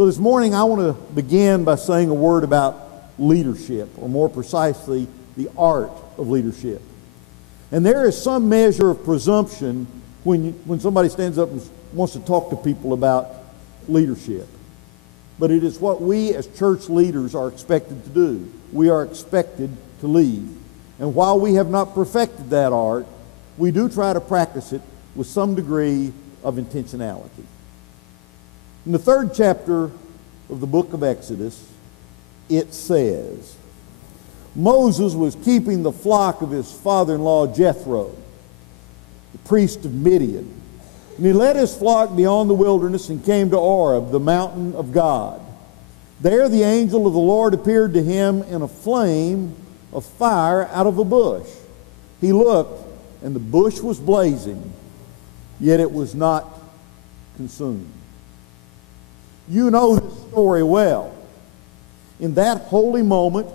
So this morning I want to begin by saying a word about leadership, or more precisely, the art of leadership. And there is some measure of presumption when somebody stands up and wants to talk to people about leadership. But it is what we as church leaders are expected to do. We are expected to lead. And while we have not perfected that art, we do try to practice it with some degree of intentionality. In the 3rd chapter of the book of Exodus, it says, Moses was keeping the flock of his father-in-law Jethro, the priest of Midian. And he led his flock beyond the wilderness and came to Oreb, the mountain of God. There the angel of the Lord appeared to him in a flame of fire out of a bush. He looked, and the bush was blazing, yet it was not consumed. You know this story well. In that holy moment,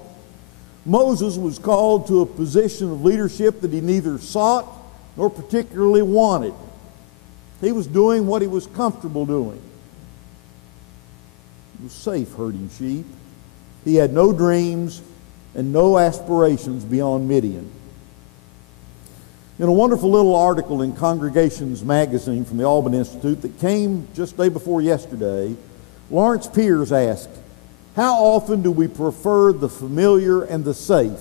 Moses was called to a position of leadership that he neither sought nor particularly wanted. He was doing what he was comfortable doing. He was safe herding sheep. He had no dreams and no aspirations beyond Midian. In a wonderful little article in Congregations magazine from the Alban Institute that came just day before yesterday, Lawrence Piers asked, how often do we prefer the familiar and the safe?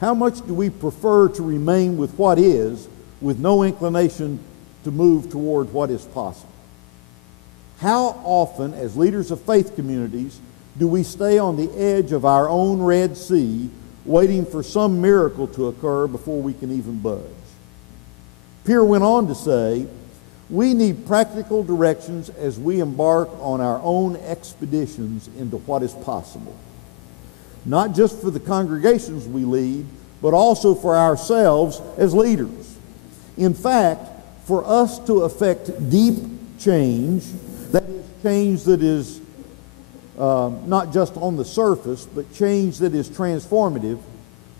How much do we prefer to remain with what is, with no inclination to move toward what is possible? How often, as leaders of faith communities, do we stay on the edge of our own Red Sea, waiting for some miracle to occur before we can even budge? Pierre went on to say, we need practical directions as we embark on our own expeditions into what is possible. Not just for the congregations we lead, but also for ourselves as leaders. In fact, for us to effect deep change, that is change that is not just on the surface, but change that is transformative,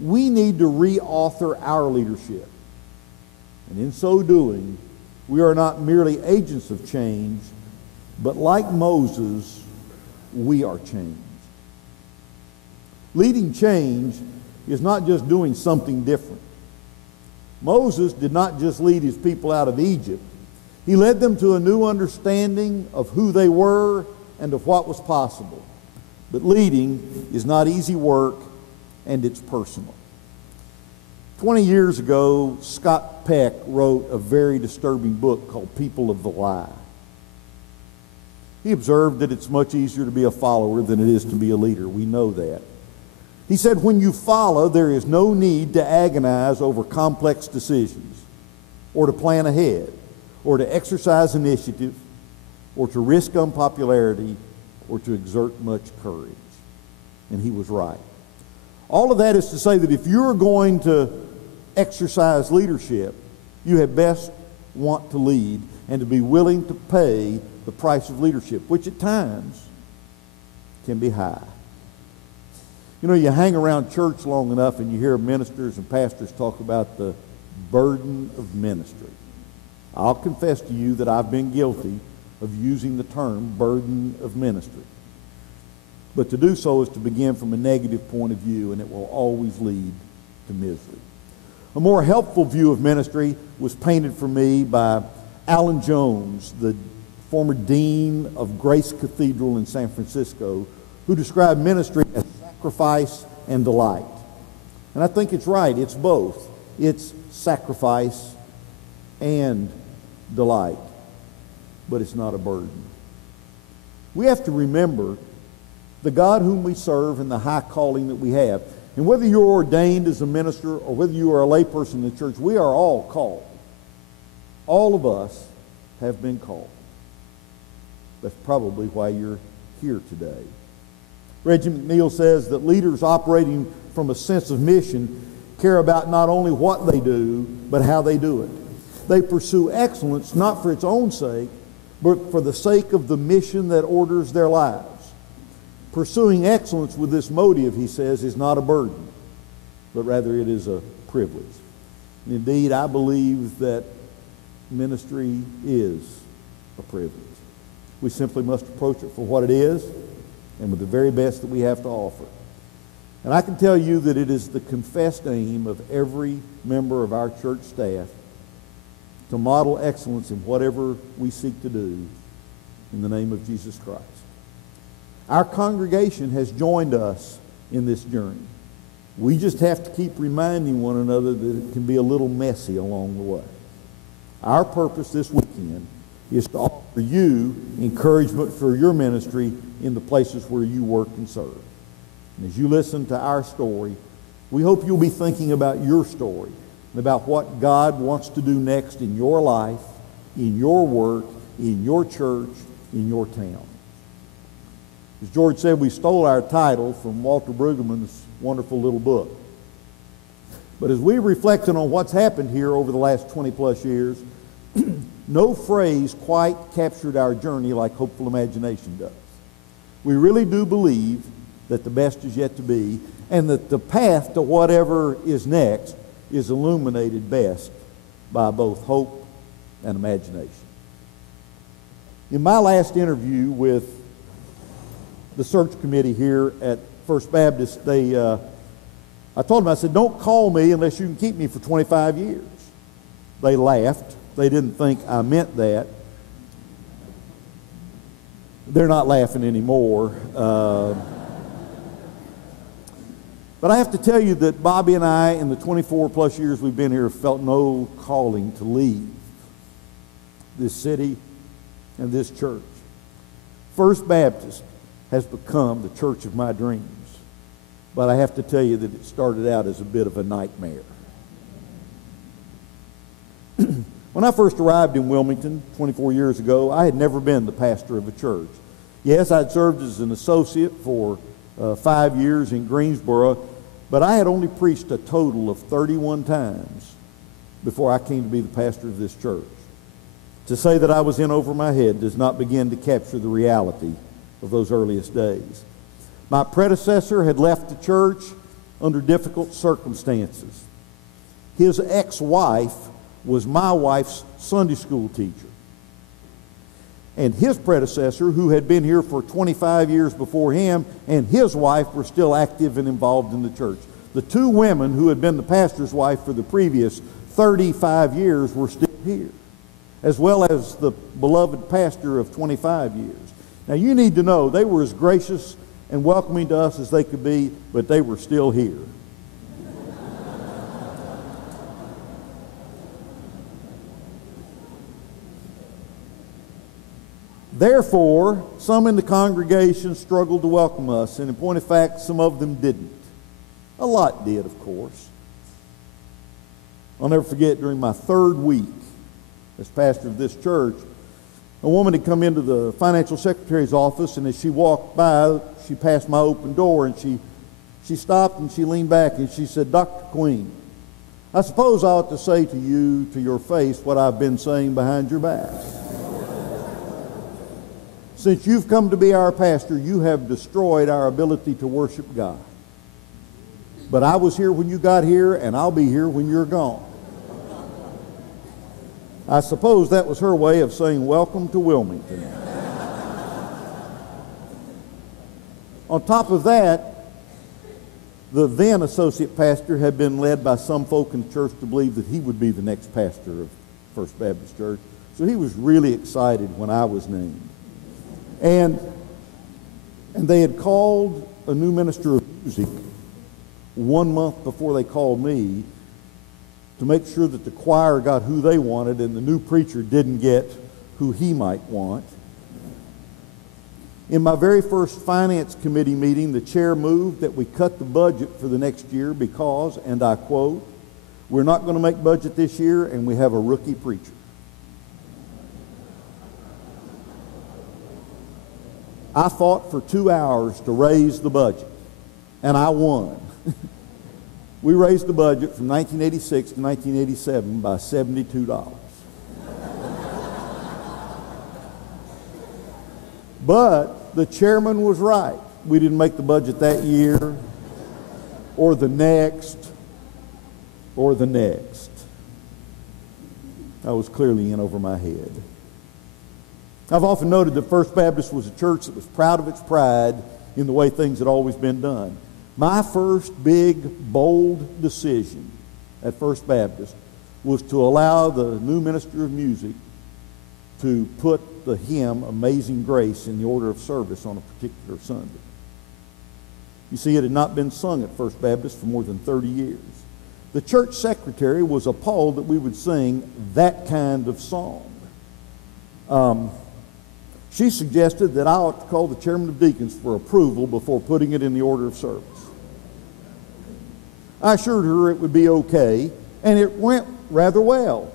we need to re-author our leadership. And in so doing, we are not merely agents of change, but like Moses, we are changed. Leading change is not just doing something different. Moses did not just lead his people out of Egypt. He led them to a new understanding of who they were and of what was possible. But leading is not easy work, and it's personal. 20 years ago, Scott Peck wrote a very disturbing book called People of the Lie. He observed that it's much easier to be a follower than it is to be a leader. We know that. He said, when you follow, there is no need to agonize over complex decisions, or to plan ahead, or to exercise initiative, or to risk unpopularity, or to exert much courage. And he was right. All of that is to say that if you're going to exercise leadership, you had best want to lead and to be willing to pay the price of leadership, which at times can be high. You know, you hang around church long enough and you hear ministers and pastors talk about the burden of ministry. I'll confess to you that I've been guilty of using the term burden of ministry. But to do so is to begin from a negative point of view, and it will always lead to misery. A more helpful view of ministry was painted for me by Alan Jones, the former dean of Grace Cathedral in San Francisco, who described ministry as sacrifice and delight. And I think it's right. It's both. It's sacrifice and delight. But it's not a burden. We have to remember the God whom we serve and the high calling that we have. And whether you're ordained as a minister or whether you are a layperson in the church, we are all called. All of us have been called. That's probably why you're here today. Reggie McNeil says that leaders operating from a sense of mission care about not only what they do, but how they do it. They pursue excellence not for its own sake, but for the sake of the mission that orders their lives. Pursuing excellence with this motive, he says, is not a burden, but rather it is a privilege. And indeed, I believe that ministry is a privilege. We simply must approach it for what it is and with the very best that we have to offer. And I can tell you that it is the confessed aim of every member of our church staff to model excellence in whatever we seek to do in the name of Jesus Christ. Our congregation has joined us in this journey. We just have to keep reminding one another that it can be a little messy along the way. Our purpose this weekend is to offer you encouragement for your ministry in the places where you work and serve. And as you listen to our story, we hope you'll be thinking about your story and about what God wants to do next in your life, in your work, in your church, in your town. As George said, we stole our title from Walter Brueggemann's wonderful little book. But as we reflected on what's happened here over the last 20 plus years, no phrase quite captured our journey like Hopeful Imagination does. We really do believe that the best is yet to be, and that the path to whatever is next is illuminated best by both hope and imagination. In my last interview with the search committee here at First Baptist, I told them, I said, don't call me unless you can keep me for 25 years. They laughed. They didn't think I meant that. They're not laughing anymore. But I have to tell you that Bobby and I, in the 24 plus years we've been here, felt no calling to leave this city and this church. First Baptist has become the church of my dreams. But I have to tell you that it started out as a bit of a nightmare. When I first arrived in Wilmington 24 years ago, I had never been the pastor of a church. Yes, I'd served as an associate for 5 years in Greensboro, but I had only preached a total of 31 times before I came to be the pastor of this church. To say that I was in over my head does not begin to capture the reality of those earliest days. My predecessor had left the church under difficult circumstances. His ex-wife was my wife's Sunday school teacher. And his predecessor, who had been here for 25 years before him, and his wife were still active and involved in the church. The two women who had been the pastor's wife for the previous 35 years were still here, as well as the beloved pastor of 25 years. Now you need to know, they were as gracious and welcoming to us as they could be, but they were still here. Therefore, some in the congregation struggled to welcome us, and in point of fact, some of them didn't. A lot did, of course. I'll never forget, during my third week as pastor of this church, a woman had come into the financial secretary's office, and as she walked by, she passed my open door, and she stopped and she leaned back and she said, "Dr. Queen, I suppose I ought to say to you, to your face, what I've been saying behind your back. Since you've come to be our pastor, you have destroyed our ability to worship God. But I was here when you got here, and I'll be here when you're gone." I suppose that was her way of saying welcome to Wilmington. On top of that, the then associate pastor had been led by some folk in the church to believe that he would be the next pastor of First Baptist Church. So he was really excited when I was named. And they had called a new minister of music 1 month before they called me to make sure that the choir got who they wanted and the new preacher didn't get who he might want. In my very first finance committee meeting, the chair moved that we cut the budget for the next year because, and I quote, "We're not going to make budget this year and we have a rookie preacher." I fought for 2 hours to raise the budget, and I won. We raised the budget from 1986 to 1987 by $72. But the chairman was right. We didn't make the budget that year, or the next, or the next. I was clearly in over my head. I've often noted that First Baptist was a church that was proud of its pride in the way things had always been done. My first big, bold decision at First Baptist was to allow the new minister of music to put the hymn Amazing Grace in the order of service on a particular Sunday. You see, it had not been sung at First Baptist for more than 30 years. The church secretary was appalled that we would sing that kind of song. She suggested that I ought to call the chairman of deacons for approval before putting it in the order of service. I assured her it would be okay, and it went rather well.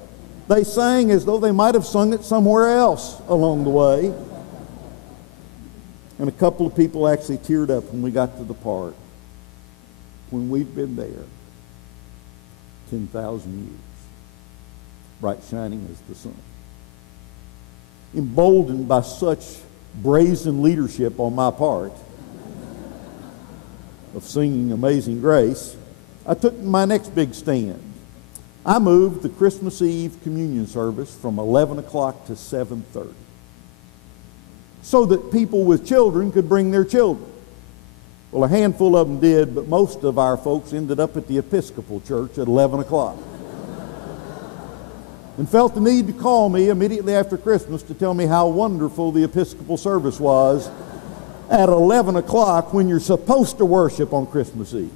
They sang as though they might have sung it somewhere else along the way. And a couple of people actually teared up when we got to the part when we've been there 10,000 years, bright shining as the sun. Emboldened by such brazen leadership on my part of singing Amazing Grace, I took my next big stand. I moved the Christmas Eve communion service from 11 o'clock to 7:30 so that people with children could bring their children. Well, a handful of them did, but most of our folks ended up at the Episcopal Church at 11 o'clock. And felt the need to call me immediately after Christmas to tell me how wonderful the Episcopal service was at 11 o'clock when you're supposed to worship on Christmas Eve.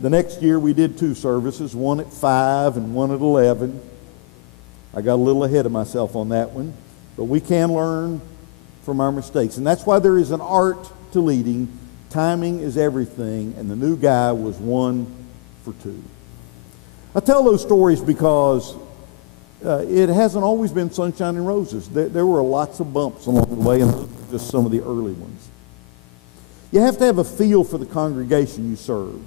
The next year we did 2 services, one at 5 and one at 11. I got a little ahead of myself on that one, but we can learn from our mistakes. And that's why there is an art to leading. Timing is everything, and the new guy was 1 for 2. I tell those stories because it hasn't always been sunshine and roses. There were lots of bumps along the way, and those are just some of the early ones. You have to have a feel for the congregation you serve.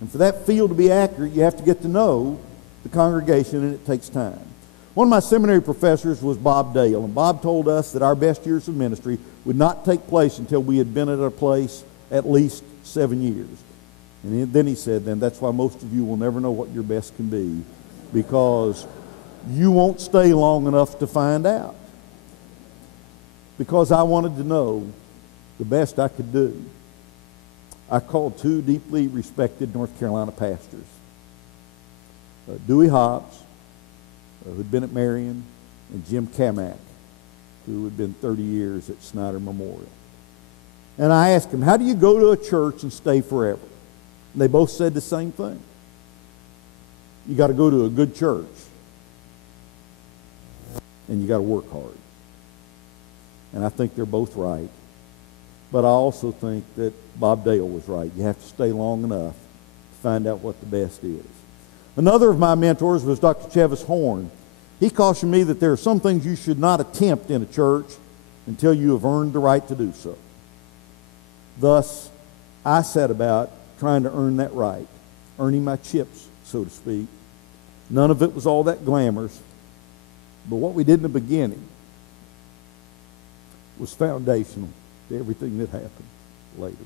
And for that feel to be accurate, you have to get to know the congregation, and it takes time. One of my seminary professors was Bob Dale, and Bob told us that our best years of ministry would not take place until we had been at a place at least 7 years. And then he said, then that's why most of you will never know what your best can be, because you won't stay long enough to find out. Because I wanted to know the best I could do, I called 2 deeply respected North Carolina pastors, Dewey Hobbs, who'd been at Marion, and Jim Camack, who had been 30 years at Snyder Memorial. And I asked them, how do you go to a church and stay forever? And they both said the same thing. You got to go to a good church, and you got to work hard. And I think they're both right. But I also think that Bob Dale was right. You have to stay long enough to find out what the best is. Another of my mentors was Dr. Chevis Horn. He cautioned me that there are some things you should not attempt in a church until you have earned the right to do so. Thus, I set about trying to earn that right, earning my chips, so to speak. None of it was all that glamorous, but what we did in the beginning was foundational to everything that happened later.